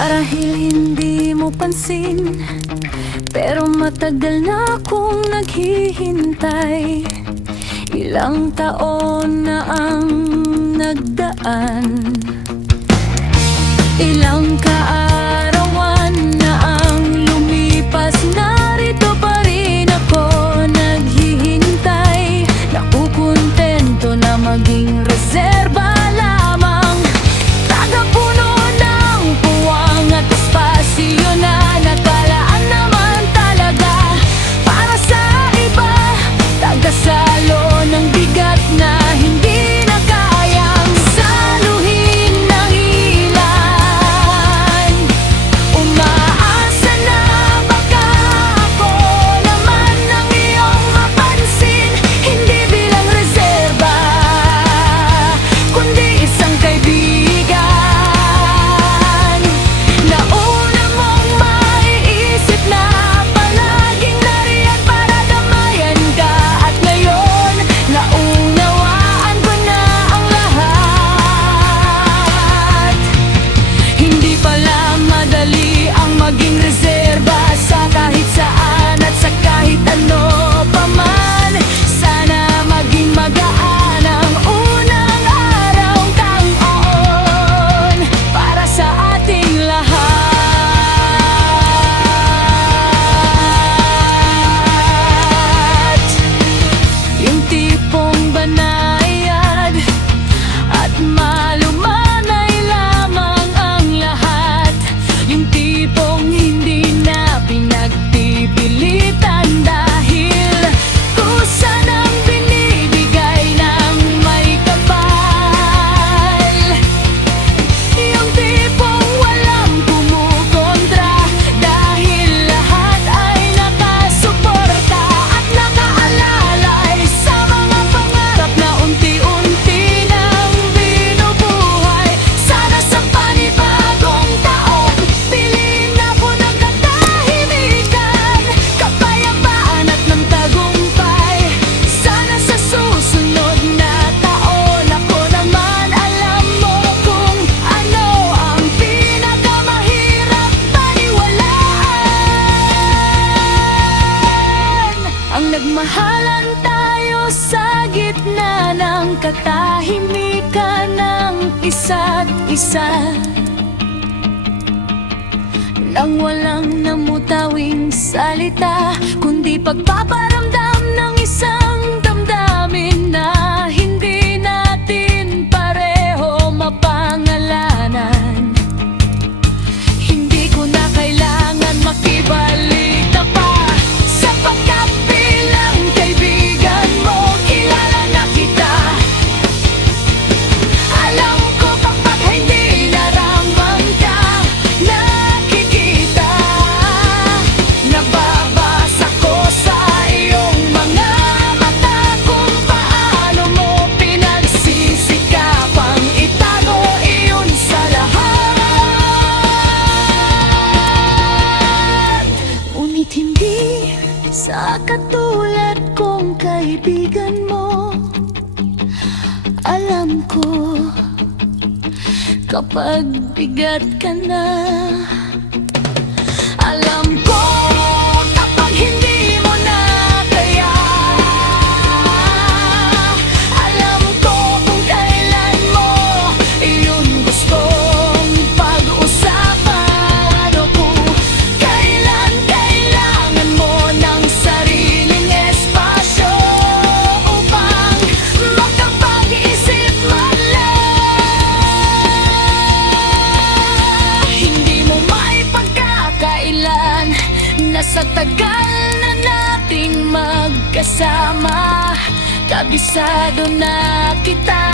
Marahil hindi mo pansin, pero matagal na akong naghihintay. Ilang taon na ang nagdaan, ilang kaarawan na ang lumipas. Narito pa rin ako naghihintay, nakukontento na maging reserba lamang, tagapuno ng puwang at espasyo na nakalaan naman talaga para sa iba, tagasalo ng bigat na hindi na kayang saluhin ng ilan. Umaasa na baka ako naman ang iyong mapansin, hindi bilang reserba, kundi isang kaibigan. Nauna mong maiisip na palaging nariyan para damayan ka, at ngayon naunawaan ko na ang lahat. Hindi pala madali ang maging reserba sa kahit saan at sa kahit ano pa man. Sana maging magaan ang unang araw taon para sa ating lahat. Yung tipong banayad at malumanay lamang ang lahat. Yung tipong hindi na pinagpipilitan dahil kusa nang binibigay ng may kapal. Yung tipong walang kumukontra dahil lahat ay nakasuporta at nakaalalay sa mga pangarap na unti-unti nang binubuhay. Sana sa panibagong taon piliin na po ng katahimikan, kapayapaan at ng tagumpay. Sana sa susunod na taon ako naman alam mo kung ano ang pinakamahirap paniwalaan. Ang nagmahalan tayo sa gitna ng katahimikan ng isa't isa, nang walang namutawing salita, kundi pagpaparamdam ng isang damdamin na hindi natin pareho mapangalanan. Hindi ko na kailangan makibalita pa, sapagkat bilang kaibigan mo kilala na kita. Alam ko kapag hindi naramdaman ka, nakikita, nababasa ko sa iyong mga mata kung paano mo pinagsisikapang itago iyon sa lahat. Ngunit hindi sa katulad kong kaibigan mo. Alam ko kapag bigat ka na, alam ko kapag hindi mo na kaya, alam ko kung kailan mo iyon gustong pag-usapan, o kung kailan kailangan mo ng sariling espasyo upang makapag-isip man lang. Hindi mo maipagkakailan na sa tagal na nating magkasama, kabisado na kita.